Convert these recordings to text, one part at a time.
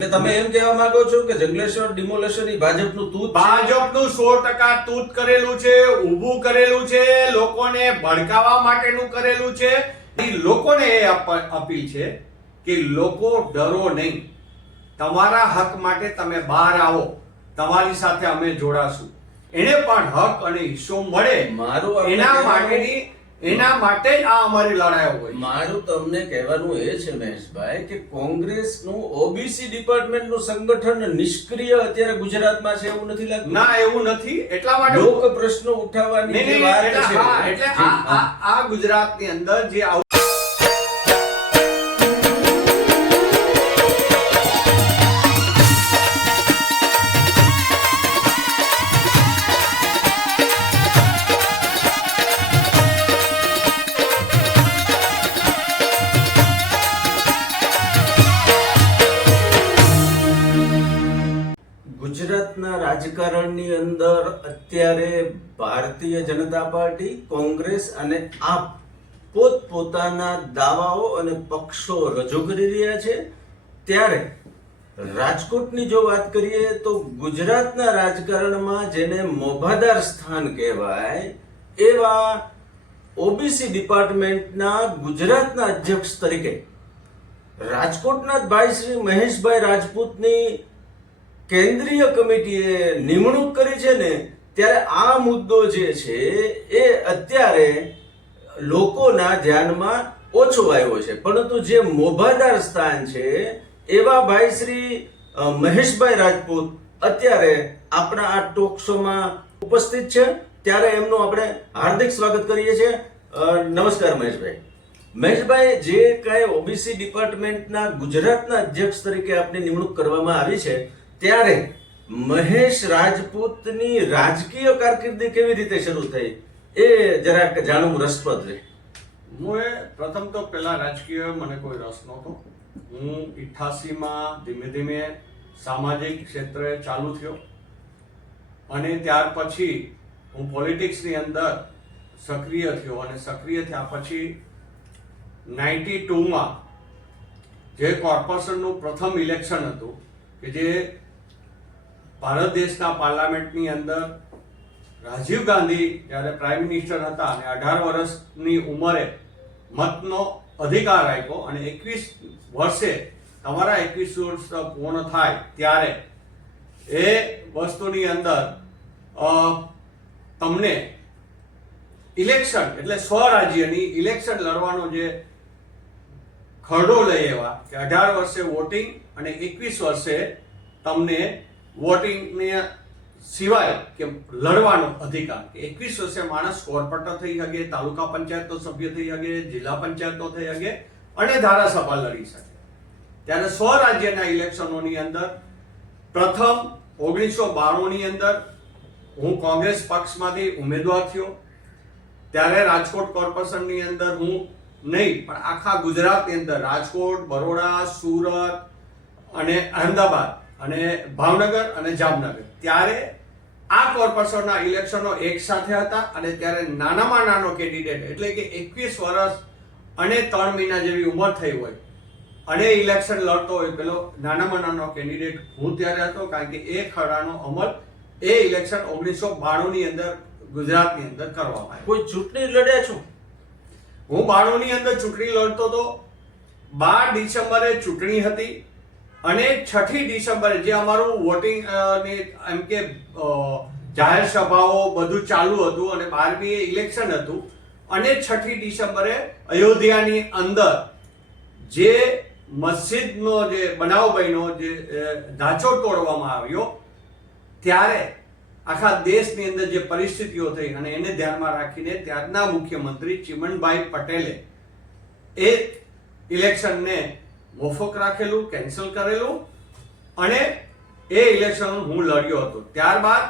એટલે તમે એમ કહેવા માંગો છો કે જંગલેશ્વર ડિમોલેશન ઈ ભાજપનું તૂત છે? ભાજપનું 100% તૂત કરેલું છે, ઊભું કરેલું છે, લોકોને ભડકાવવા માટેનું કરેલું છે. લોકોને એ અપીલ છે કે લોકો ડરો નહીં, તમારા હક માટે તમે બહાર આવો, તમારી સાથે અમે જોડાશું. એને પણ હક અને હિસ્સો મળે એના માટે જ આ અમારી લડાઈ હોય. મારું તમને કહેવાનું એ છે મહેશભાઈ કે કોંગ્રેસનું ઓબીસી ડિપાર્ટમેન્ટનું સંગઠન નિષ્ક્રિય અત્યારે ગુજરાતમાં છે એવું નથી લાગતું? ના, એવું નથી. એટલા માટે લોક પ્રશ્નો ઉઠાવવાની જે વાત છે એટલે આ ગુજરાતની અંદર જે ગુજરાતના રાજકારણની અંદર અત્યારે ભારતીય જનતા પાર્ટી, કોંગ્રેસ અને આપ પોતપોતાના દાવાઓ અને પક્ષો રજૂ કરી રહ્યા છે. ત્યારે રાજકોટની જો વાત કરીએ તો ગુજરાતના રાજકારણમાં જેને મોભાદાર સ્થાન કહેવાય એવા ઓબીસી ડિપાર્ટમેન્ટના ગુજરાતના અધ્યક્ષ તરીકે રાજકોટના જ ભાઈ શ્રી મહેશભાઈ રાજપૂતની કેન્દ્રીય કમિટીએ નિમણૂક કરી છે ને, ત્યારે આ મુદ્દો જે છે એ અત્યારે લોકોના ધ્યાનમાં ઓછો આવ્યો છે. પરંતુ જે મોભાદાર સ્થાન છે એવા ભાઈ શ્રી મહેશભાઈ રાજપૂત અત્યારે આપણા આ ટોક શોમાં ઉપસ્થિત છે. ત્યારે એમનું આપણે હાર્દિક સ્વાગત કરીએ છીએ. નમસ્કાર મહેશભાઈ. મહેશભાઈ, જે કઈ ઓબીસી ડિપાર્ટમેન્ટના ગુજરાતના અધ્યક્ષ તરીકે આપની નિમણૂક કરવામાં આવી છે, ત્યારે મહેશ રાજપૂતની રાજકીય કારકિર્દી કેવી રીતે શરૂ થઈ એ જરાક જાણવું રસપ્રદ છે. પ્રથમ તો પેલા રાજકીય મને કોઈ રસ નહોતો. હું 88માં ધીમે ધીમે સામાજિક ક્ષેત્રે ચાલુ થયો અને ત્યાર પછી હું પોલિટિક્સની અંદર સક્રિય થયો અને સક્રિય થયા પછી 92માં જે કોર્પોરેશનનું પ્રથમ ઇલેક્શન હતું કે જે ભારત દેશના પાર્લામેન્ટની અંદર રાજીવ ગાંધી જ્યારે પ્રાઇમ મિનિસ્ટર હતા અને 18 વર્ષની ઉંમરે મતનો અધિકાર આપ્યો અને 21 વર્ષે તમારા 21 વર્ષ પૂર્ણ થાય ત્યારે એ વસ્તુની અંદર તમને ઇલેક્શન એટલે સ્વરાજ્યની ઇલેક્શન લડવાનો જે ખરડો લઈ આવ્યા કે 18 વર્ષે વોટિંગ અને 21 વર્ષે તમને વોટિંગને સિવાય કે લડવાનો અધિકાર. 21 વર્ષે માણસ કોર્પોરેટર થઈ શકે, તાલુકા પંચાયતનો સભ્ય થઈ શકે, જિલ્લા પંચાયતનો થઈ શકે અને ધારાસભા લડી શકે. ત્યારે સ્વરાજ્યના ઇલેક્શનોની અંદર પ્રથમ 1992ની અંદર હું કોંગ્રેસ પક્ષમાંથી ઉમેદવાર થયો. ત્યારે રાજકોટ કોર્પોરેશનની અંદર હું નહીં પણ આખા ગુજરાતની અંદર રાજકોટ, બરોડા, સુરત અને અહેમદાબાદ અને ભાવનગર અને જામનગર, ત્યારે આ કોર્પોરેશનના ઇલેક્શનો એક સાથે હતા અને ત્યારે નાનામાં નાનો કેન્ડિડેટ એટલે કે 21 વર્ષ અને 3 મહિના જેવી ઉંમર થઈ હોય અને ઇલેક્શન લડતો હોય પેલો નાનામાં નાનો કેન્ડિડેટ હું ત્યારે હતો. કારણ કે એ ખરડાનો અમલ એ ઇલેક્શન 1992ની અંદર ગુજરાતની અંદર કરવામાં આવ્યો. કોઈ ચૂંટણી લડ્યા છો? હું 92ની અંદર ચૂંટણી લડતો હતો. 12 ડિસેમ્બરે ચૂંટણી હતી અને 6ઠી ડિસેમ્બરે જે અમારું વોટિંગ એમ કે જાહેર સભાઓ બધું ચાલુ હતું અને 12મીએ ઇલેક્શન હતું અને 6ઠી ડિસેમ્બરે અયોધ્યાની અંદર જે મસ્જિદનો જે બનાવ બન્યો, જે ઢાંચો તોડવામાં આવ્યો, ત્યારે આખા દેશની અંદર જે પરિસ્થિતિઓ થઈ અને એને ધ્યાનમાં રાખીને ત્યારના મુખ્યમંત્રી ચિમનભાઈ પટેલે એ ઇલેક્શનને મોફક રાખેલું, કેન્સલ કરેલું અને એ ઇલેક્શન હું લડ્યો હતો. ત્યારબાદ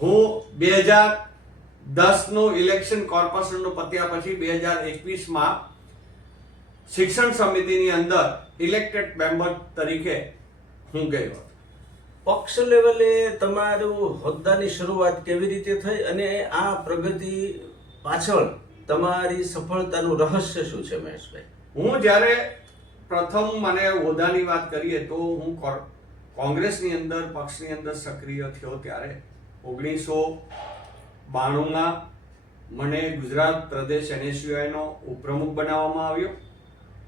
હું 2010નું ઇલેક્શન કોર્પોરેશનનું પત્યા પછી 2021માં શિક્ષણ સમિતિની અંદર ઇલેક્ટેડ મેમ્બર તરીકે હું ગયો હતો. પક્ષ લેવલે તમારું હોદ્દાની શરૂઆત કેવી રીતે થઈ અને આ પ્રગતિ પાછળ તમારી સફળતાનું રહસ્ય શું છે મહેશભાઈ? હું જ્યારે પ્રથમ મને હોદ્દાની વાત કરીએ તો હું કોંગ્રેસની અંદર પક્ષની અંદર સક્રિય થયો ત્યારે 1992માં મને ગુજરાત પ્રદેશ NSUI નો ઉપપ્રમુખ બનાવવામાં આવ્યો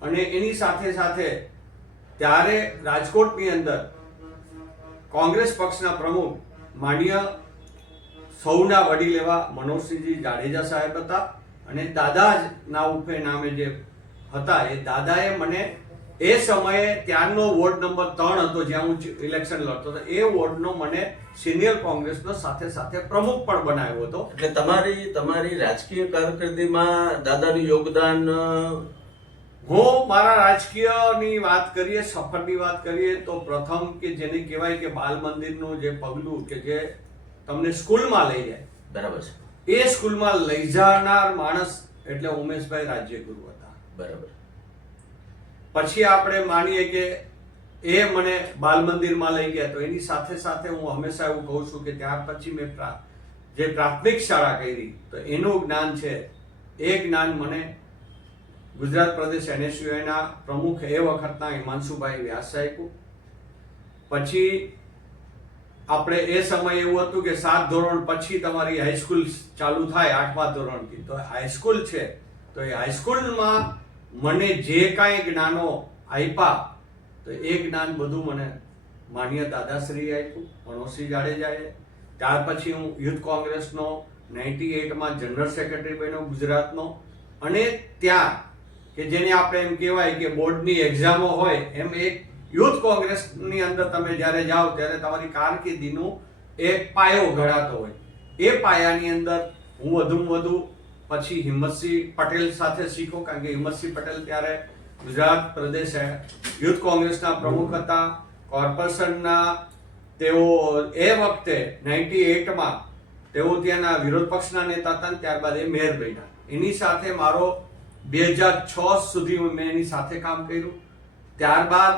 અને એની સાથે સાથે ત્યારે રાજકોટની અંદર કોંગ્રેસ પક્ષના પ્રમુખ માનનીય સૌના વડીલ એવા મનોજસિંહજી જાડેજા સાહેબ હતા અને દાદા ના ઉર્ફે નામે જે હતા એ દાદાએ મને એ સમયે ત્યારનો વોર્ડ નંબર 3 હતો જ્યાં હું ઇલેક્શન લડતો હતો એ વોર્ડનો મને સિનિયર કોંગ્રેસનો સાથે સાથે પ્રમુખ પણ બનાવ્યો હતો. એટલે તમારી રાજકીય કારકિર્દીમાં દાદાનું યોગદાન હું મારા રાજકીયની વાત કરીએ, સફરની વાત કરીએ તો પ્રથમ કે જેને કહેવાય કે બાલ મંદિરનું જે પગલું કે જે તમને સ્કૂલમાં લઈ જાય, બરાબર છે, એ સ્કૂલમાં લઈ જનાર માણસ એટલે ઉમેશભાઈ રાજ્યગુરુ હતા. બરાબર. પછી આપણે માનીએ કે એ મને બાલ મંદિરમાં લઈ ગયા તો એની સાથે સાથે હું હંમેશા એવું કહું છું કે ત્યાર પછી મેં જે પ્રાથમિક શાળા કરી તો એનું જ્ઞાન છે એ જ્ઞાન મને ગુજરાત પ્રદેશ NSUI ના પ્રમુખ એ વખતના હિમાંશુભાઈ વ્યાસ આપ્યું. પછી આપણે એ સમય એવું હતું કે 7 ધોરણ પછી તમારી હાઈસ્કૂલ ચાલુ થાય 8મા ધોરણથી, તો હાઈસ્કૂલ છે તો એ હાઈસ્કૂલમાં મને જે કાંઈ જ્ઞાનો આપ્યા તો એ જ્ઞાન બધું મને માનનીય દાદાશ્રી આપ્યું, મનોજસિંહ જાડેજાએ. ત્યાર પછી હું યુથ કોંગ્રેસનો 98માં જનરલ સેક્રેટરી બન્યો ગુજરાતનો અને ત્યાં કે જેને આપણે એમ કહેવાય કે બોર્ડની એક્ઝામો હોય એમ એક યુથ કોંગ્રેસની અંદર તમે જ્યારે જાઓ ત્યારે તમારી કારકિર્દીનું એક પાયો ઘડાતો હોય. એ પાયાની અંદર હું વધુમાં વધુ પછી હિંમતસિંહ પટેલ સાથે શીખો, કારણ કે હિંમતસિંહ પટેલ ત્યારે ગુજરાત પ્રદેશ યુથ કોંગ્રેસના પ્રમુખ હતા, કોર્પોરેશનના તેઓ એ વખતે 98માં તેઓ ત્યાંના વિરોધ પક્ષના નેતા હતા અને ત્યારબાદ એ મેયર બન્યા. એની સાથે મારો 2006 સુધી મેં એની સાથે કામ કર્યું. ત્યારબાદ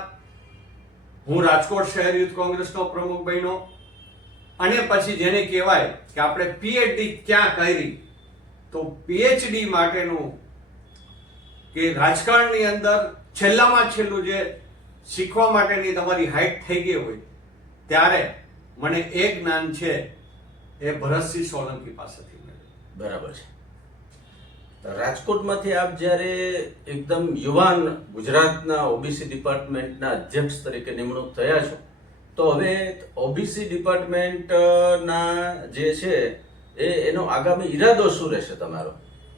હું રાજકોટ શહેર યુથ કોંગ્રેસનો પ્રમુખ બન્યો અને પછી જેને કહેવાય કે આપણે PhD ક્યાં કરી તો PhD માટેનું કે રાજકારણની અંદર છેલ્લામાં છેલ્લું જે શીખવા માટેની તમારી હાઈટ થઈ ગઈ હોય ત્યારે મને એક જ્ઞાન છે એ ભરતસિંહ સોલંકી પાસેથી મળ્યું. બરાબર છે. રાજકોટમાંથી આપ જ્યારે એકદમ યુવાન ગુજરાતના OBC ડિપાર્ટમેન્ટના અધ્યક્ષ તરીકે નિમણૂક થયા છો તો હવે OBC ડિપાર્ટમેન્ટના જે છે એનો આગામી ઈરાદો શું રહેશે તમારો?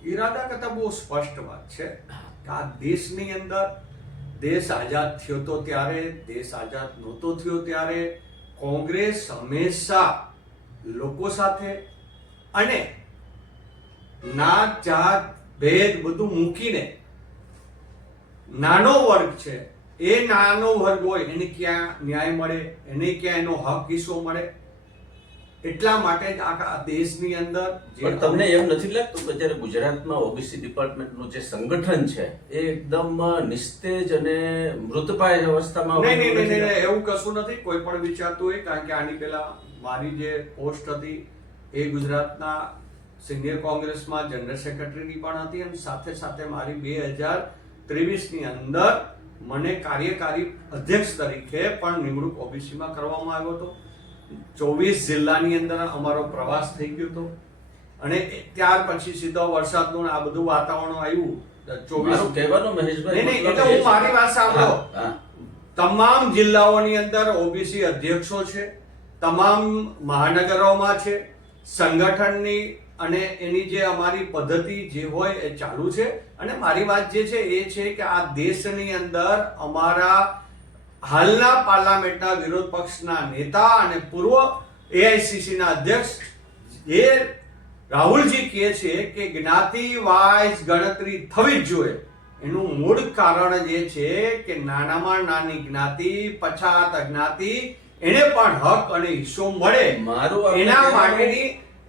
ઈરાદા કરતા બહુ સ્પષ્ટ વાત છે કે આ દેશની અંદર દેશ આઝાદ થયો તો ત્યારે, દેશ આઝાદ નહોતો થયો ત્યારે કોંગ્રેસ હંમેશા લોકો સાથે અને નાત જાત ભેદ બધું મૂકીને નાનો વર્ગ છે એ નાનો વર્ગ હોય એને ક્યાં ન્યાય મળે, એને ક્યાં એનો હક હિસ્સો મળે, એટલા માટે જ આખા દેશની અંદર પણ તમને એમ નથી લાગતું કે જ્યારે ગુજરાતમાં OBC ડિપાર્ટમેન્ટનું જે સંગઠન છે એ એકદમ નિસ્તેજ અને મૃતપાય અવસ્થામાં? નહીં, એવું કશું નથી. કોઈ પણ વિચારતું હોય, કારણ કે આની પહેલા મારી જે પોસ્ટ હતી એ ગુજરાતના સિનિયર કોંગ્રેસમાં જનરલ સેક્રેટરીની પણ હતી અને સાથે સાથે મારી 2023ની અંદર મને કાર્યકારી અધ્યક્ષ તરીકે પણ નિમણૂક OBCમાં કરવામાં આવ્યો હતો. 24 જિલ્લાની અંદર અમારો પ્રવાસ થઈ ગયો હતો અને ત્યાર પછી સીધો વરસાદનું આ બધું વાતાવરણ આવ્યું. 24 કહેવાનો મહેશભાઈ નહીં, એટલે હું મારી વાત સાંભળો. તમામ જિલ્લાઓની અંદર OBC અધ્યક્ષો છે, તમામ મહાનગરોમાં છે, સંગઠનની અને એની જે અમારી પદ્ધતિ જે હોય એ ચાલુ છે. અને મારી વાત જે છે એ છે કે આ દેશની અંદર અમારા હાલના પાર્લામેન્ટના વિરોધ પક્ષના નેતા અને પૂર્વ AICC ના અધ્યક્ષ એ રાહુલજી કહે છે કે જ્ઞાતિ વાઇઝ ગણતરી થવી જ જોઈએ. એનું મૂળ કારણ જે છે કે નાનામાં નાની જ્ઞાતિ, પછાત જ્ઞાતિ એને પણ હક અને હિસ્સો મળે,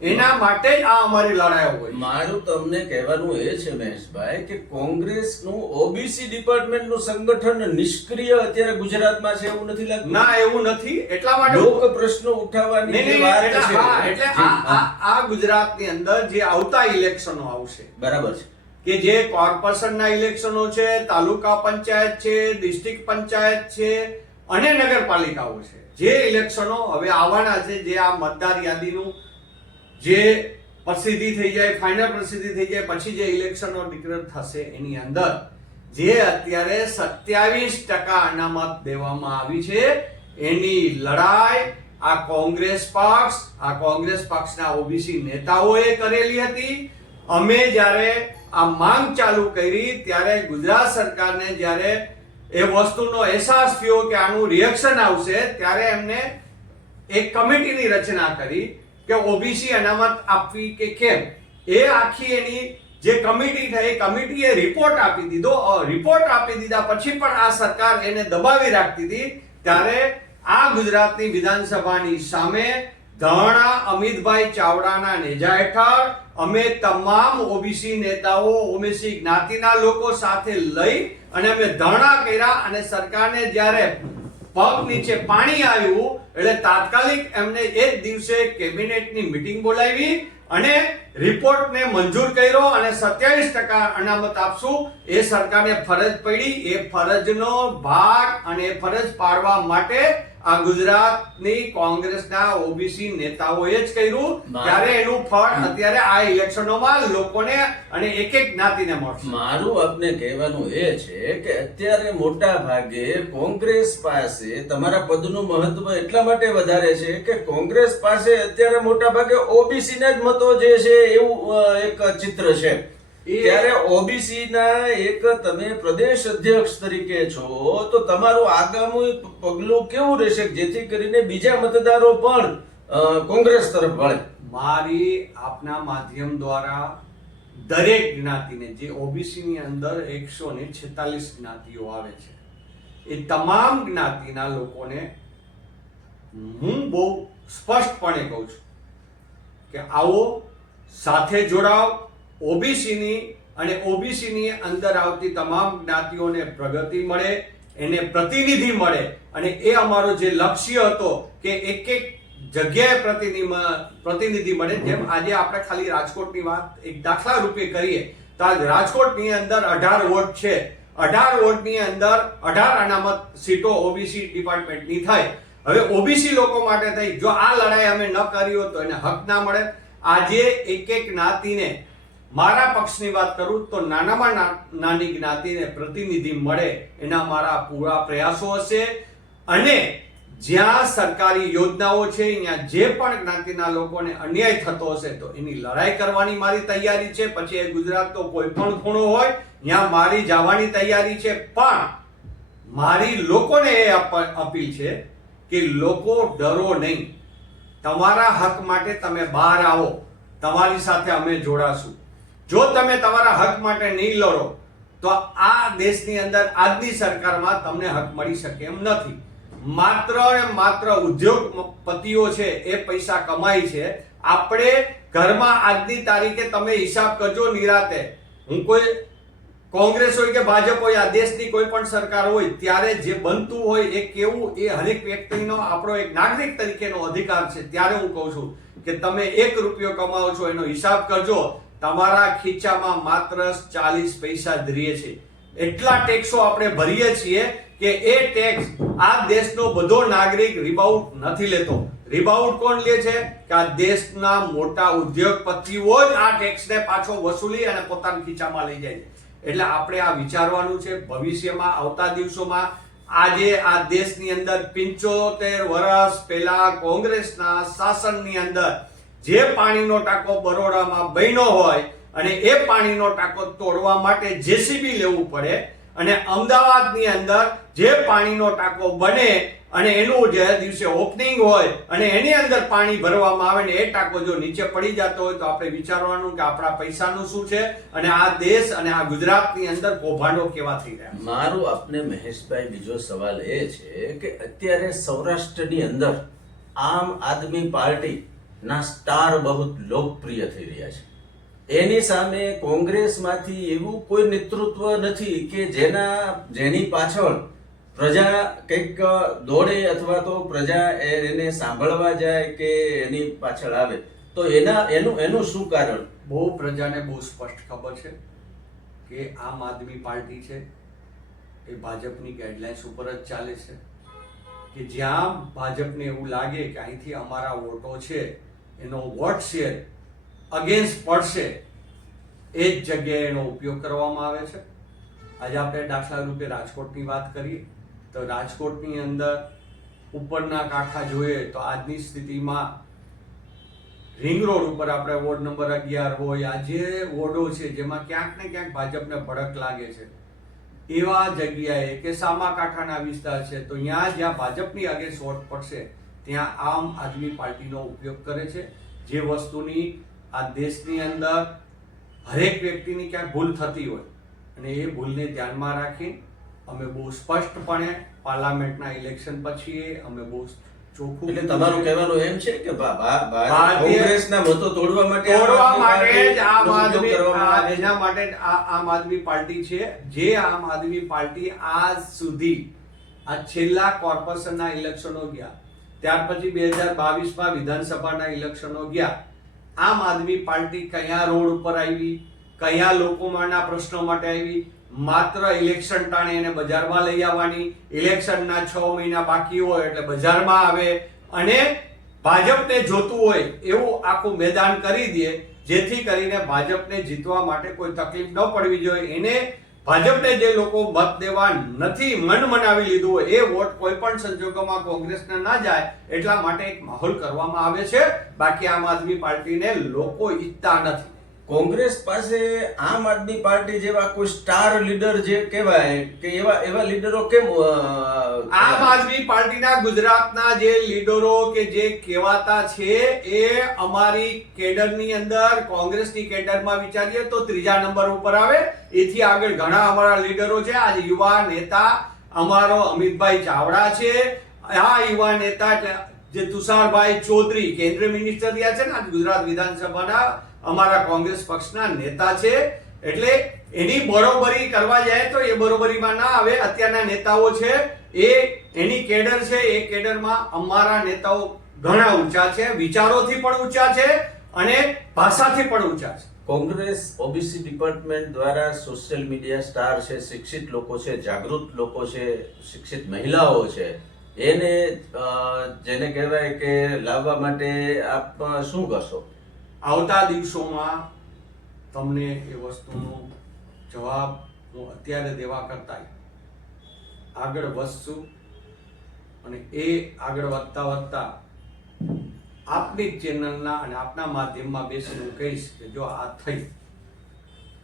એના માટે જ આ અમારી લડાઈ હોય. મારું તમને કહેવાનું એ છે મહેશભાઈ કે કોંગ્રેસનું OBC ડિપાર્ટમેન્ટનું સંગઠન નિષ્ક્રિય અત્યારે ગુજરાતમાં છે એવું નથી લાગતું? ના, એવું નથી. એટલા માટે લોક પ્રશ્નો ઉઠાવવાની જે વાત છે એટલે આ ગુજરાતની અંદર જે આવતા ઇલેક્શનો આવશે, બરાબર છે, કે જે કોર્પોરેશનના ઇલેક્શનો છે, તાલુકા પંચાયત છે, ડિસ્ટ્રિક્ટ પંચાયત છે અને નગરપાલિકાઓ છે, જે ઇલેક્શનો હવે આવવાના છે, જે આ મતદાર યાદીનું જે પ્રસિદ્ધિ થઈ જાય, ફાઇનલ પ્રસિદ્ધિ થઈ જાય પછી જે ઇલેક્શનો ડિક્લેર થશે એની અંદર જે અત્યારે 27% અનામત દેવામાં આવી છે એની લડાઈ આ કોંગ્રેસ પક્ષના ઓબીસી નેતાઓએ કરેલી હતી. અમે જ્યારે આ માંગ ચાલુ કરી ત્યારે ગુજરાત સરકારને જ્યારે એ વસ્તુનો અહેસાસ થયો કે આનું રિએક્શન આવશે ત્યારે એમને એક કમિટીની રચના કરી કે ઓબીસી અનામત આપવી કે કેમ. એ આખી એની જે કમિટી થઈ, કમિટીએ રિપોર્ટ આપી દીધો. રિપોર્ટ આપી દીધા પછી પણ આ સરકાર એને દબાવી રાખતી હતી. ત્યારે આ ગુજરાતની વિધાનસભાની સામે ધરણા અમિતભાઈ ચાવડાના નેજા હેઠળ અમે તમામ ઓબીસી નેતાઓ, ઓબીસી જ્ઞાતિના લોકો સાથે લઈ અને અમે ધરણા કર્યા અને સરકારને જ્યારે પગ નીચે પાણી આવ્યું એટલે તાત્કાલિક એમને એ જ દિવસે કેબિનેટની મીટિંગ બોલાવી અને રિપોર્ટને મંજૂર કર્યો અને 27% અનામત આપશું એ સરકારને ફરજ પડી. એ ફરજનો ભાગ અને ફરજ પાડવા માટે આ ગુજરાતની કોંગ્રેસના ઓબીસી નેતાઓએ જ કર્યું. ત્યારે એનું ફળ અત્યારે આ ઇલેક્શનોમાં લોકોને અને એક એક જ્ઞાતિને મળશે. મારું આપને કહેવાનું એ છે કે અત્યારે મોટા ભાગે કોંગ્રેસ પાસે તમારા પદનું મહત્વ એટલા માટે વધારે છે કે કોંગ્રેસ પાસે અત્યારે મોટા ભાગે ઓબીસી ના જ મતો જે છે એવું એક ચિત્ર છે. ત્યારે ઓબીસી ના એક તમે પ્રદેશ અધ્યક્ષ તરીકે છો તો તમારું આગામી પગલું કેવું રહેશે જેથી કરીને બીજા મતદારો પણ કોંગ્રેસ તરફ વળે? મારી આપના માધ્યમ દ્વારા દરેક જ્ઞાતિને, જે ઓબીસી ની અંદર 146 જ્ઞાતિઓ આવે છે, એ તમામ જ્ઞાતિના લોકોને હું બહુ સ્પષ્ટપણે કહું છું કે આવો, સાથે જોડાવ. ઓબીસીની અને ઓબીસીની અંદર આવતી તમામ જ્ઞાતિઓને પ્રગતિ મળે, એને પ્રતિનિધિ મળે અને એ અમારો જે લક્ષ્ય હતો કે એક એક જગ્યાએ પ્રતિનિધિ મળે. જેમ આજે આપણે ખાલી રાજકોટની વાત એક દાખલા રૂપે કરીએ તો આજ રાજકોટની અંદર 18 વોર્ડ છે. 18 વોર્ડની અંદર 18 અનામત સીટો ઓબીસી ડિપાર્ટમેન્ટની થાય. હવે ઓબીસી લોકો માટે થઈ, જો આ લડાઈ અમે ન કરી હોત તો એને હક ના મળે. આજે એક એક જ્ઞાતિને, મારા પક્ષની વાત કરું તો નાનામાં નાની જ્ઞાતિને પ્રતિનિધિ મળે એના મારા પૂરા પ્રયાસો હશે. અને જ્યાં સરકારી યોજનાઓ છે ત્યાં જે પણ જ્ઞાતિના લોકોને અન્યાય થતો હશે તો એની લડાઈ કરવાની મારી તૈયારી છે. પછી એ ગુજરાતનો કોઈ પણ ખૂણો હોય ત્યાં મારી જવાની તૈયારી છે. પણ મારી લોકોને એ અપીલ છે કે લોકો ડરો નહીં. તમારા હક માટે તમે બહાર આવો, તમારી સાથે અમે જોડાશું. જો તમે તમારા હક માટે નહીં લડો તો આ દેશની અંદર આજની સરકારમાં તમને હક મળી શકે એમ નથી. માત્ર ને માત્ર ઉદ્યોગપતિઓ છે એ પૈસા કમાય છે. આપણે ઘરમાં આજની તારીખે તમે હિસાબ કરજો નિરાતે. હું કોઈ કોંગ્રેસ હોય કે ભાજપ હોય, આ દેશની કોઈ પણ સરકાર હોય, ત્યારે જે બનતું હોય એ કેવું એ હરેક વ્યક્તિનો આપણો એક નાગરિક તરીકેનો અધિકાર છે. ત્યારે હું કહું છું કે તમે 1 રૂપિયો કમાવો છો એનો હિસાબ કરજો. તમારા ખીચામાં માત્ર 40 પૈસા જ રહે છે. એટલા ટેક્સો આપણે ભરીએ છીએ કે એ ટેક્સ આ દેશનો બધો નાગરિક રિબાઉન્ડ નથી લેતો. રિબાઉન્ડ કોણ લે છે? કે આ દેશના મોટા ઉદ્યોગપતિઓ જ આ ટેક્સને પાછો વસૂલી અને પોતાના ખીચામાં લઈ જાય છે. એટલે આપણે આ વિચારવાનું છે. ભવિષ્યમાં આવતા દિવસોમાં આજે આ દેશની અંદર 75 વર્ષ પહેલા કોંગ્રેસના શાસનની અંદર જે પાણીનો ટાંકો બરોડામાં બન્યો હોય અને એ પાણીનો ટાંકો તોડવા માટે જેસીબી લેવું પડે અને અમદાવાદની અંદર જે પાણીનો ટાંકો બને અને એનું જે દિવસે ઓપનિંગ હોય અને એની અંદર પાણી ભરવામાં આવે ને એ ટાંકો જો નીચે પડી જતો હોય તો આપણે વિચારવાનું કે આપણા પૈસાનું શું છે અને આ દેશ અને આ ગુજરાતની અંદર કૌભાંડો કેવા થઈ રહ્યા. મારું આપને મહેશભાઈ બીજો સવાલ એ છે કે અત્યારે સૌરાષ્ટ્રની અંદર આમ આદમી પાર્ટી ના સ્ટાર બહુ લોકપ્રિય થઈ રહ્યા છે. એની સામે કોંગ્રેસમાંથી એવું કોઈ નેતૃત્વ નથી કે જેની પાછળ પ્રજા કંઈક દોડે અથવા તો પ્રજા એને સાંભળવા જાય કે એની પાછળ આવે. તો એનું શું કારણ? બહુ પ્રજાને બહુ સ્પષ્ટ ખબર છે કે આમ આદમી પાર્ટી છે એ ભાજપની ગાઈડલાઇન્સ ઉપર જ ચાલે છે, કે જ્યાં ભાજપને એવું લાગે કે અહીંથી અમારા વોટો છે એનો વોટ શેર અગેન્સ્ટ પડશે એ જ જગ્યાએ એનો ઉપયોગ કરવામાં આવે છે. આજે આપણે દાખલા રૂપે રાજકોટની વાત કરીએ તો રાજકોટની અંદર ઉપરના કાંઠા જોઈએ તો આજની સ્થિતિમાં રિંગ રોડ ઉપર આપણે વોર્ડ નંબર 11 હોય, આ જે વોર્ડો છે જેમાં ક્યાંક ને ક્યાંક ભાજપને ભડક લાગે છે એવા જગ્યાએ કે સામાકાંઠાના વિસ્તાર છે તો ત્યાં જ્યાં ભાજપની આગળ વોટ પડશે ત્યાં આમ આદમી પાર્ટીનો ઉપયોગ કરે છે. જે વસ્તુની આ દેશની અંદર હરેક વ્યક્તિની ક્યાંક ભૂલ થતી હોય અને એ ભૂલને ધ્યાનમાં રાખી અમે બહુ સ્પષ્ટપણે પાર્લામેન્ટના ઇલેક્શન પછી અમે બહુ ચોખ્ખું, એટલે તમારું કહેવાનું એમ છે કે ભારતીય કોંગ્રેસના મતો તોડવા માટે જ આમ આદમી એના માટે જ આમ આદમી પાર્ટી છે. જે આમ આદમી પાર્ટી આજ સુધી આ છેલ્લા કોર્પોરેશનના ઇલેક્શનો ગયા, ત્યાર પછી 2022માં વિધાનસભાના ઇલેક્શનો ગયા, આમ આદમી પાર્ટી કયા રોડ ઉપર આવી, કયા લોકોમાંના પ્રશ્નો માટે આવી? માત્ર ઇલેક્શન ટાણે એને બજારમાં લઈ આવવાની, ઇલેક્શનના 6 મહિના બાકી હોય એટલે બજારમાં આવે અને ભાજપને જોતું હોય એવું આખું મેદાન કરી દે, જેથી કરીને ભાજપને જીતવા માટે કોઈ તકલીફ ન પડવી જોઈએ. એને ભાજપને જે લોકો મત દેવા નથી મન મનાવી લીધું હોય એ વોટ કોઈ પણ સંજોગોમાં કોંગ્રેસને ના જાય એટલા માટે એક માહોલ કરવામાં આવે છે. બાકી આમ આદમી પાર્ટીને લોકો ઈચ્છતા નથી. કોંગ્રેસ પાસે આમ આદમી પાર્ટી જેવા કોઈ સ્ટાર લીડર જે કહેવાય કે એવા લીડરો કેમ આમ આદમી પાર્ટીના ગુજરાતના જે લીડરો કે જે કહેવાતા છે એ અમારી કેડરની અંદર કોંગ્રેસની કેડરમાં વિચારીએ તો 3જા નંબર ઉપર આવે. એથી આગળ ઘણા અમારા લીડરો છે. આજે યુવા નેતા અમારો અમિતભાઈ ચાવડા છે. આ યુવા નેતા જે તુષારભાઈ ચૌધરી કેન્દ્રીય મિનિસ્ટર રહ્યા છે ને ગુજરાત વિધાનસભાના અમારા કોંગ્રેસ પક્ષના નેતા છે. એટલે એની બરોબરી કરવા જાય તો એ બરોબરીમાં ના આવે. અત્યારના નેતાઓ છે એ એની કેડર છે, એ કેડરમાં અમારા નેતાઓ ઘણા ઊંચા છે, વિચારોથી પણ ઊંચા છે અને ભાષાથી પણ ઊંચા છે. કોંગ્રેસ ઓબીસી ડિપાર્ટમેન્ટ દ્વારા સોશિયલ મીડિયા સ્ટાર છે, શિક્ષિત લોકો છે, જાગૃત લોકો છે, શિક્ષિત મહિલાઓ છે, એને જેને કહેવાય કે લાવવા માટે આપ શું કરશો? આવતા દિવસોમાં તમને એ વસ્તુનો જવાબ હું અત્યારે દેવા કરતા આગળ વધશું અને એ આગળ વધતા વધતા આપની ચેનલના અને આપના માધ્યમમાં બેસીને હું કહીશ કે જો આ થઈ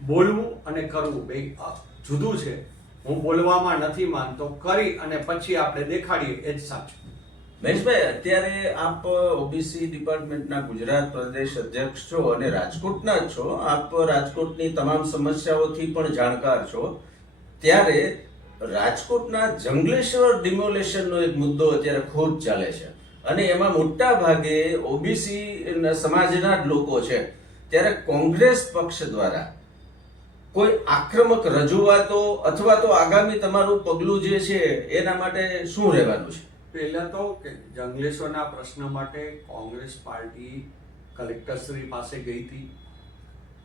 બોલવું અને કરવું બે જુદું છે. હું બોલવામાં નથી માનતો, કરી અને પછી આપણે દેખાડીએ એ જ સાચું. મહેશભાઈ, અત્યારે આપ ઓબીસી ડિપાર્ટમેન્ટના ગુજરાત પ્રદેશ અધ્યક્ષ છો અને રાજકોટના જ છો. આપ રાજકોટની તમામ સમસ્યાઓથી પણ જાણકાર છો. ત્યારે રાજકોટના જંગલેશ્વર ડિમોલેશનનો એક મુદ્દો અત્યારે ખૂબ ચાલે છે અને એમાં મોટા ભાગે ઓબીસી સમાજના જ લોકો છે. ત્યારે કોંગ્રેસ પક્ષ દ્વારા કોઈ આક્રમક રજૂઆતો અથવા તો આગામી તમારું પગલું જે છે એના માટે શું રહેવાનું છે? પહેલા તો કે જંગલેશ્વરના પ્રશ્ન માટે કોંગ્રેસ પાર્ટી કલેક્ટરશ્રી પાસે ગઈ હતી.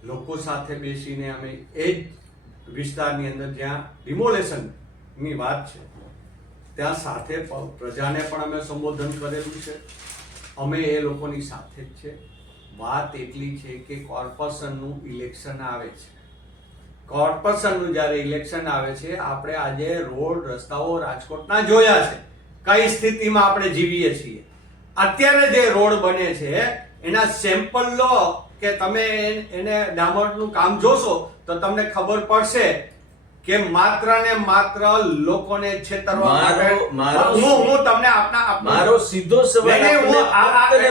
લોકો સાથે બેસીને અમે એ જ વિસ્તારની અંદર જ્યાં ડિમોલેશનની વાત છે ત્યાં સાથે પ્રજાને પણ અમે સંબોધન કરેલું છે. અમે એ લોકોની સાથે જ છે. વાત એટલી છે કે કોર્પોરેશનનું ઇલેક્શન આવે છે. કોર્પોરેશનનું જ્યારે ઇલેક્શન આવે છે, આપણે આજે રોડ રસ્તાઓ રાજકોટના જોયા છે કઈ સ્થિતિમાં આપણે જીવીએ છીએ. અત્યારે જે રોડ બને છે એના સેમ્પલ લો કે તમે એને ડામરનું કામ જોશો તો તમને ખબર પડશે કે માત્ર ને માત્ર લોકોને છેતરવા માટે. હું તમને મારો સીધો સવાલ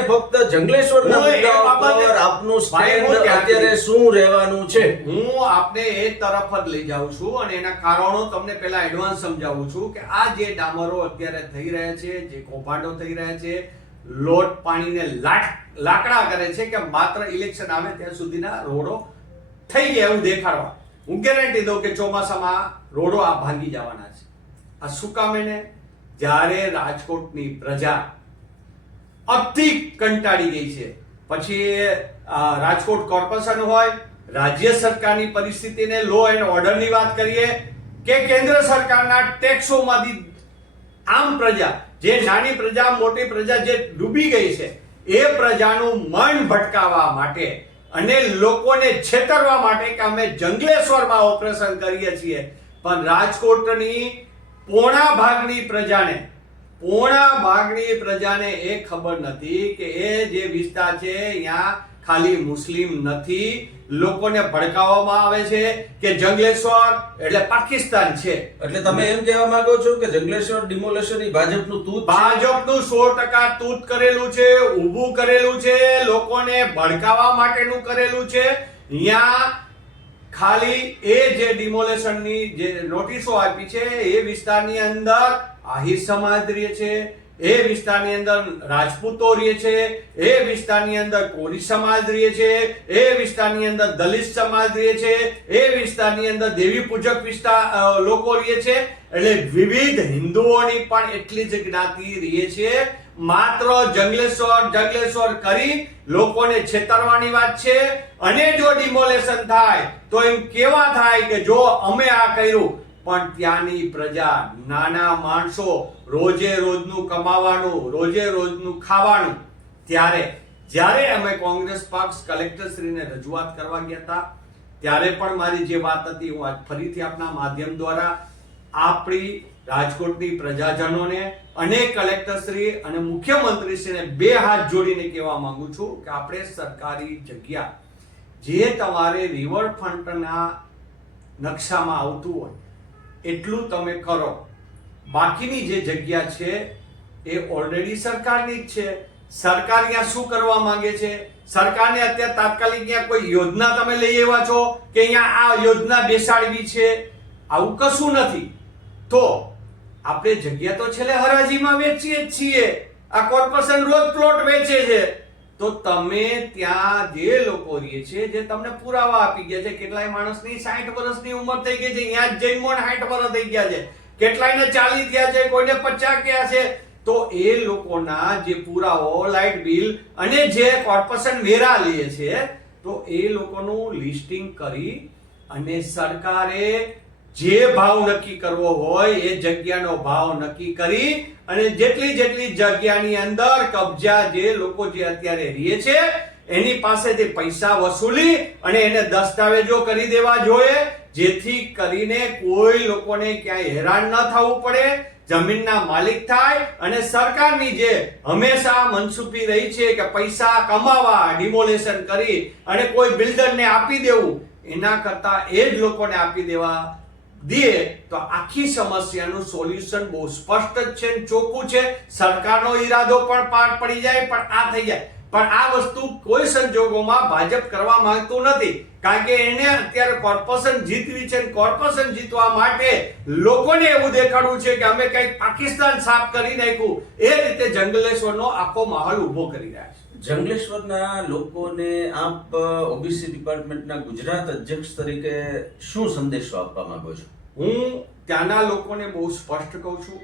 ફક્ત જંગલેશ્વરના મુદ્દા પર આપનું સ્ટેન્ડ અત્યારે શું રહેવાનું છે? હું આપને એ તરફ જ લઈ જાઉં છું અને એના કારણો તમને પહેલા એડવાન્સ સમજાવું છું કે આ જે ડામરો અત્યારે થઈ રહ્યા છે, જે કૌભાંડો થઈ રહ્યા છે, લોટ પાણીને લાકડા કરે છે કે માત્ર ઇલેક્શન આવે ત્યાં સુધીના રોડો થઈ ગયા એવું દેખાડવા. હું ગેરંટી દઉં કે ચોમાસામાં રોડો આ ભાંગી જવાના છે. આ શું કામ? એને જ્યારે રાજકોટની પ્રજા અતિ કંટાળી ગઈ છે, પછી રાજકોટ કોર્પોરેશન હોય રાજ્ય સરકારની પરિસ્થિતિને, લો એન્ડ ઓર્ડરની વાત કરીએ કે કેન્દ્ર સરકારના ટેક્સોમાંથી આમ પ્રજા, જે નાની પ્રજા મોટી પ્રજા જે ડૂબી ગઈ છે, એ પ્રજાનું મન ભટકાવવા માટે અને લોકોને છેતરવા માટે કે અમે જંગલેશ્વરમાં ઓપરેશન કરીએ છીએ, પણ રાજકોટની પોણા ભાગની પ્રજાને એ ખબર નથી કે એ જે વિસ્તાર છે અહીંયા ખાલી મુસ્લિમ નથી. લોકોને ભડકાવવામાં આવે છે કે જંગલેશ્વર એટલે પાકિસ્તાન છે. એટલે તમે એમ કહેવા માંગો છો કે જંગલેશ્વર ડિમોલેશન એ ભાજપનું તૂત છે? ભાજપનું 100% તૂત કરેલું છે, ઊભું કરેલું છે, લોકોને ભડકાવવા માટેનું કરેલું છે. અહીંયા ખાલી એ જે ડિમોલેશનની જે નોટિસો આપી છે એ વિસ્તારની અંદર આહિર સમાજ રહે છે, એ વિસ્તારની અંદર રાજપૂતો રહે છે, એ વિસ્તારની અંદર કોળી સમાજ રહે છે, એ વિસ્તારની અંદર દલિત સમાજ રહે છે, એ વિસ્તારની અંદર દેવી પૂજક લોકો રહે છે. એટલે વિવિધ હિન્દુઓની પણ એટલી જ જ્ઞાતિ રહે છે. માત્ર જંગલેશ્વર કરી લોકોને છેતરવાની વાત છે. અને જો ડિમોલેશન થાય તો એમ કેવા થાય કે જો અમે આ કર્યું, પણ ત્યાંની પ્રજા, નાના માણસો, રોજે રોજનું કમાવાનું, રોજે રોજનું ખાવાનું. જ્યારે અમે કોંગ્રેસ પક્ષ કલેક્ટરશ્રીને રજૂઆત કરવા ગયા હતા, ત્યારે પણ મારી જે વાત હતી હું આજ ફરીથી આપના માધ્યમ દ્વારા આપણી રાજકોટની પ્રજાજનોને અને કલેક્ટરશ્રી અને મુખ્યમંત્રીશ્રીને બે હાથ જોડીને કહેવા માંગુ છું કે આપણે સરકારી જગ્યા જે તમારે રિવરફ્રન્ટના નકશામાં આવતું હોય એટલું તમે કરો. બાકીની જે જગ્યા છે એ ઓલરેડી સરકારની જ છે. સરકાર અહીંયા શું કરવા માંગે છે? સરકારને અત્યારે તાત્કાલિક અહીંયા કોઈ યોજના તમે લઈ આવ્યા છો કે અહીંયા આ યોજના બેસાડવી છે? આવું કશું નથી. તો આપણે જગ્યા તો છેલ્લે હરાજીમાં વેચીએ જ છીએ. આ કોર્પોરેશન રોજ પ્લોટ વેચે છે. તો તમે ત્યાં જે લોકો રહે છે, જે તમને પુરાવા આપી ગયા છે, કેટલાય માણસની 60 વર્ષની ઉંમર થઈ ગઈ છે, અહીંયા જ જૈનોને 60 વર્ષ થઈ ગયા છે, કેટલાયને 40 થયા છે, કોઈને 50 થયા છે. તો એ લોકોના જે પુરાવો, લાઇટ બિલ અને જે કોર્પોરેશન વેરા લે છે, તો એ લોકોનું લિસ્ટિંગ કરી અને સરકારે જે ભાવ નક્કી કરવો હોય એ જગ્યાનો ભાવ નક્કી કરી અને જેટલી જગ્યાની અંદર કબજા જે લોકો જે અત્યારે રહે છે એની પાસેથી પૈસા વસૂલી અને એને દસ્તાવેજો કરી દેવા જોઈએ, જેથી કરીને કોઈ લોકોને ક્યાંય હેરાન ન થવું પડે, જમીનના માલિક થાય. અને સરકારની જે હંમેશા મનસુખી રહી છે કે પૈસા કમાવા, ડિમોલેશન કરી અને કોઈ બિલ્ડરને આપી દેવું, એના કરતા એ જ લોકોને આપી દેવા દે તો આખી સમસ્યાનું સોલ્યુશન બહુ સ્પષ્ટ જ છે, ચોખ્ખું છે. સરકારનો ઈરાદો પણ પાર પડી જાય, પણ આ થઈ જાય. પણ આ વસ્તુ કોઈ સંજોગોમાં ભાજપ કરવા માંગતું નથી, કારણ કે એને અત્યારે કોર્પોરેશન જીતવી છે. કોર્પોરેશન જીતવા માટે લોકોને એવું દેખાડવું છે કે અમે કંઈક પાકિસ્તાન સાફ કરી નાખ્યું, એ રીતે જંગલેશ્વરનો આખો માહોલ ઉભો કરી રહ્યા છે. જંગલેશ્વરના લોકોને આપ ઓબીસી ડિપાર્ટમેન્ટના ગુજરાત અધ્યક્ષ તરીકે શું સંદેશો આપવા માંગો છો? હું ત્યાંના લોકોને બહુ સ્પષ્ટ કહું છું,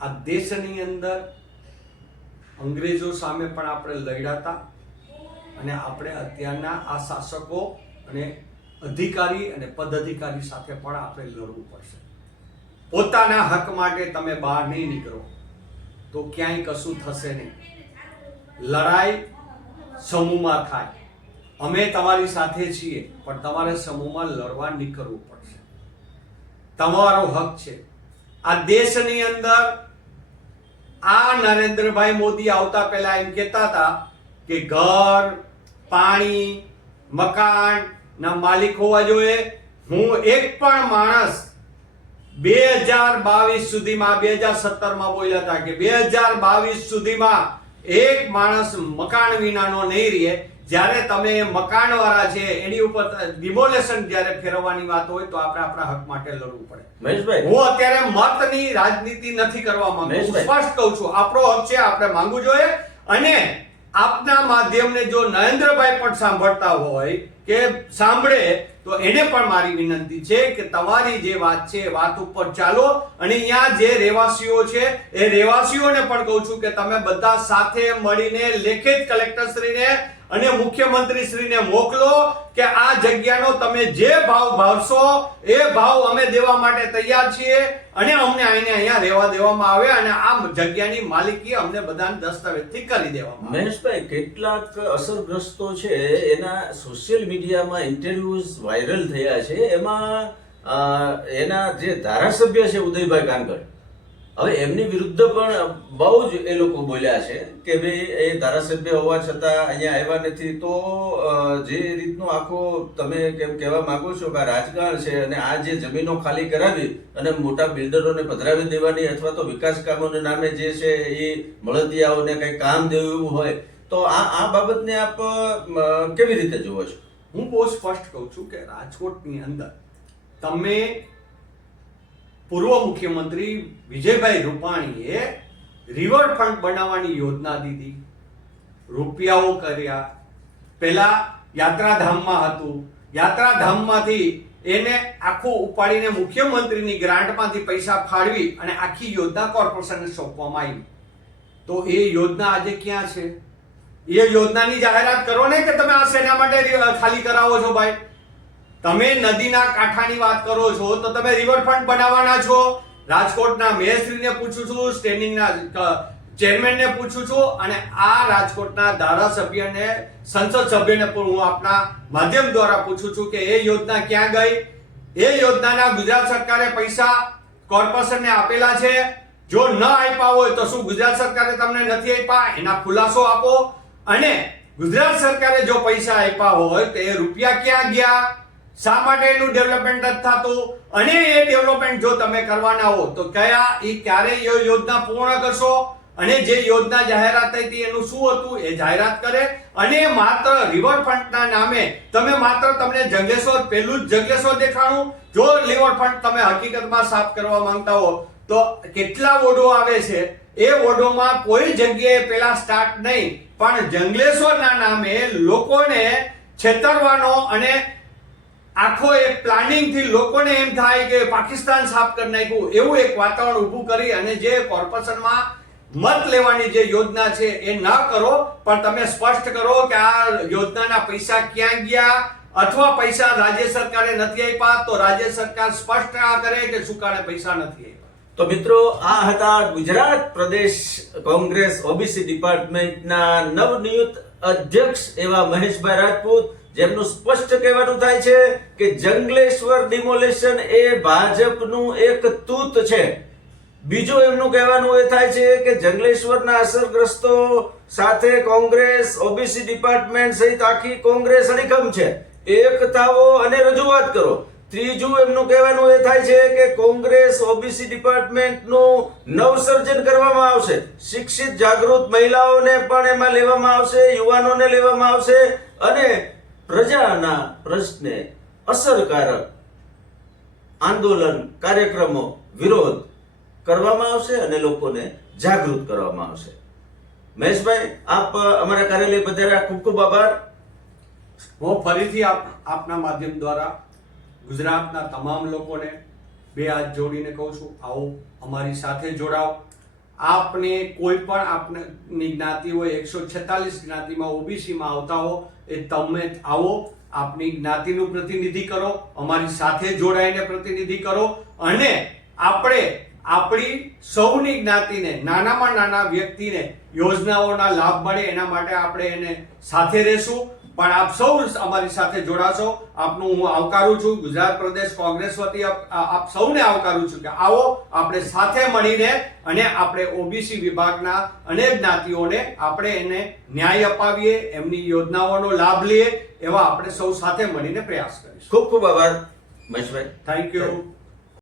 આ દેશની અંદર અંગ્રેજો સામે પણ આપણે લડ્યા હતા અને આપણે અત્યારના આ શાસકો અને અધિકારી અને પદાધિકારી સાથે પણ આપણે લડવું પડશે. પોતાના હક માટે તમે બહાર નહીં નીકળો તો ક્યાંય કશું થશે નહીં. લડાઈ સમૂહમાં થાય. અમે તમારી સાથે છીએ, પણ તમારે સમૂહમાં લડવા નીકળવું પડશે. તમારો હક છે. આ દેશની અંદર આ નરેન્દ્રભાઈ મોદી આવતા પહેલા એમ કહેતા હતા કે ઘર, પાણી, મકાન ના માલિક હોવા જોઈએ. હું એક પણ માણસ 2022 સુધીમાં, 2017માં બોલ્યા હતા કે 2022 સુધીમાં એક માણસ મકાન વિનાનો નહીં રહે. જ્યારે તમે મકાનવાળા છે એની ઉપર ડિમોલેશન જ્યારે ફેરવવાની વાત હોય તો આપણે આપણા હક માટે લડવું પડે. મહેશભાઈ, હું અત્યારે મતની રાજનીતિ નથી કરવા માંગુ, સ્પષ્ટ કહું છું, આપણો હક છે, આપણે માંગવું જોઈએ. અને આપના માધ્યમને જો નરેન્દ્રભાઈ પણ સાંભળતા હોય કે સાંભળે તો એને પણ મારી વિનંતી છે કે તમારી જે વાત છે વાત ઉપર ચાલો. અને અહીંયા જે રહેવાસીઓ છે એ રહેવાસીઓને પણ કહું છું કે તમે બધા સાથે મળીને લેખિત કલેક્ટરશ્રીને અને મુખ્યમંત્રીશ્રીને મોકલો કે આ જગ્યાનો તમે જે ભાવ ભાવશો એ ભાવ અમે દેવા માટે તૈયાર છીએ અને અમને અહીંયા રહેવા દેવામાં આવે અને આ જગ્યાની માલિકી અમને બધાને દસ્તાવેજથી કરી દેવામાં આવે. મહેશભાઈ, કેટલાક અસરગ્રસ્તો છે એના સોશિયલ મીડિયામાં ઇન્ટરવ્યુઝ વાયરલ થયા છે. એમાં એના જે ધારાસભ્ય છે ઉદયભાઈ કાનગડ, હવે એમની વિરુદ્ધ પણ બહુ જ એ લોકો બોલ્યા છે કે ભાઈ એ ધારાસભ્ય હોવા છતાં અહીંયા આવ્યા નથી. તો જે રીતનું આખું તમે કેમ કહેવા માંગો છો કે આ રાજકારણ છે અને આ જે જમીનો ખાલી કરાવી અને મોટા બિલ્ડરોને પધરાવી દેવાની અથવા તો વિકાસ કામોના નામે જે છે એ મળતિયાઓને કંઈ કામ દેવું એવું હોય, તો આ બાબતને આપ કેવી રીતે જુઓ છો? હું બહુ સ્પષ્ટ કહું છું કે રાજકોટની અંદર તમે પૂર્વ મુખ્યમંત્રી વિજયભાઈ રૂપાણીએ રિવરફ્રન્ટ બનાવવાની યોજના દીધી, રૂપિયાઓ કર્યા. પહેલા યાત્રાધામમાં હતું, યાત્રાધામમાંથી એને આખું ઉપાડીને મુખ્યમંત્રીની ગ્રાન્ટમાંથી પૈસા ફાળવી અને આખી યોજના કોર્પોરેશનને સોંપવામાં આવી. તો એ યોજના આજે ક્યાં છે? એ યોજનાની જાહેરાત કરો ને કે તમે આ શેના માટે ખાલી કરાવો છો ભાઈ? તમે નદીના કાંઠાની વાત કરો છો તો તમે રિવરફ્રન્ટ બનાવવાના છો. રાજકોટના મેયરશ્રીને પૂછું છું, સ્ટેન્ડિંગના ચેરમેનને પૂછું છું અને આ રાજકોટના ધારાસભ્યને, સંસદ સભ્યને પણ હું આપના માધ્યમ દ્વારા પૂછું છું કે એ યોજના ક્યાં ગઈ? એ યોજનાના ગુજરાત સરકારે પૈસા કોર્પોરેશનને આપેલા છે? જો ન આપ્યા હોય તો શું ગુજરાત સરકારે તમને નથી આપ્યા? એના ખુલાસો આપો. અને ગુજરાત સરકારે જો પૈસા આપ્યા હોય તો એ રૂપિયા ક્યાં ગયા? શા માટે એનું ડેવલપમેન્ટ નથી થતું? અને એ ડેવલપમેન્ટ જો તમે કરવાના હો તો ક્યારે એ યોજના પૂર્ણ કરશો? અને જે યોજના જાહેરાત થઈ હતી એનું શું હતું એ જાહેરાત કરે. અને માત્ર રિવરફ્રન્ટના નામે તમને જંગલેશ્વર, પહેલું જ જંગલેશ્વર દેખાણું. જો રિવરફ્રન્ટ તમે હકીકતમાં સાફ કરવા માંગતા હો તો કેટલા વોર્ડો આવે છે? એ વોર્ડોમાં કોઈ જગ્યાએ પેલા સ્ટાર્ટ નહીં, પણ જંગલેશ્વરના નામે લોકોને છેતરવાનો અને આખો એક પ્લાનિંગ થી લોકોને એમ થાય કે પાકિસ્તાન સાફ કરી નાખ્યું એવું એક વાતાવરણ ઊભું કરી અને જે કોર્પોરેશનમાં મત લેવાની જે યોજના છે એ ન કરો, પણ તમે સ્પષ્ટ કરો કે આ યોજનાના પૈસા ક્યાં ગયા, અથવા પૈસા રાજ્ય સરકારે નથી આપ્યા તો રાજ્ય સરકાર સ્પષ્ટ કરે કે શું કારણે પૈસા નથી આપ્યા. તો મિત્રો, આ હતા ગુજરાત પ્રદેશ કોંગ્રેસ ઓબીસી ડિપાર્ટમેન્ટના નવનિયુક્ત અધ્યક્ષ એવા મહેશભાઈ રાજપૂત, જેમનું સ્પષ્ટ કહેવાનું થાય છે કે જંગલેશ્વર ડિમોલેશન એ ભાજપનું એક તૂત છે. બીજું એમનું કહેવાનું એ થાય છે કે જંગલેશ્વરના અસરગ્રસ્તો સાથે કોંગ્રેસ, ઓબીસી ડિપાર્ટમેન્ટ સહિત આખી કોંગ્રેસ અડીખમ છે. એક થાવો અને રજૂઆત કરો. ત્રીજું એમનું કહેવાનું એ થાય છે કે કોંગ્રેસ, ઓબીસી ડિપાર્ટમેન્ટનું નવસર્જન કરવામાં આવશે. શિક્ષિત, જાગૃત મહિલાઓને પણ એમાં લેવામાં આવશે, યુવાનોને લેવામાં આવશે અને પ્રજાના પ્રશ્ને અસરકારક આંદોલન, કાર્યક્રમો, વિરોધ કરવામાં આવશે અને લોકોને જાગૃત કરવામાં આવશે. મહેશભાઈ, આપ અમારા કાર્યાલય પધાર્યા, ખૂબ ખૂબ આભાર. હું ફરીથી આપના માધ્યમ દ્વારા ગુજરાતના તમામ લોકોને બે હાથ જોડીને કહું છું, આવો અમારી સાથે જોડાઓ. આપને કોઈ પણ આપની જ્ઞાતિ હોય, 146 જ્ઞાતિમાં ઓબીસીમાં આવતા હો, એ તમે આવો, આપની જ્ઞાતિનું પ્રતિનિધિ કરો, અમારી સાથે જોડાઈને પ્રતિનિધિ કરો અને આપણે આપણી સૌની જ્ઞાતિને, નાનામાં નાના વ્યક્તિને યોજનાઓના લાભ મળે એના માટે આપણે એને સાથે રહેશું. પણ આપ સૌ અમારી સાથે જોડાશો, આપનું હું આવકારું છું. ગુજરાત પ્રદેશ કોંગ્રેસ વતી આપ સૌને આવકારું છું કે આવો આપણે સાથે મળીને અને આપણે ઓબીસી વિભાગના અનેક જ્ઞાતિઓને આપણે એને ન્યાય અપાવીએ, એમની યોજનાઓનો લાભ લઈએ, એવા આપણે સૌ સાથે મળીને પ્રયાસ કરીશું. ખૂબ ખૂબ આભાર મહેશભાઈ. Thank you.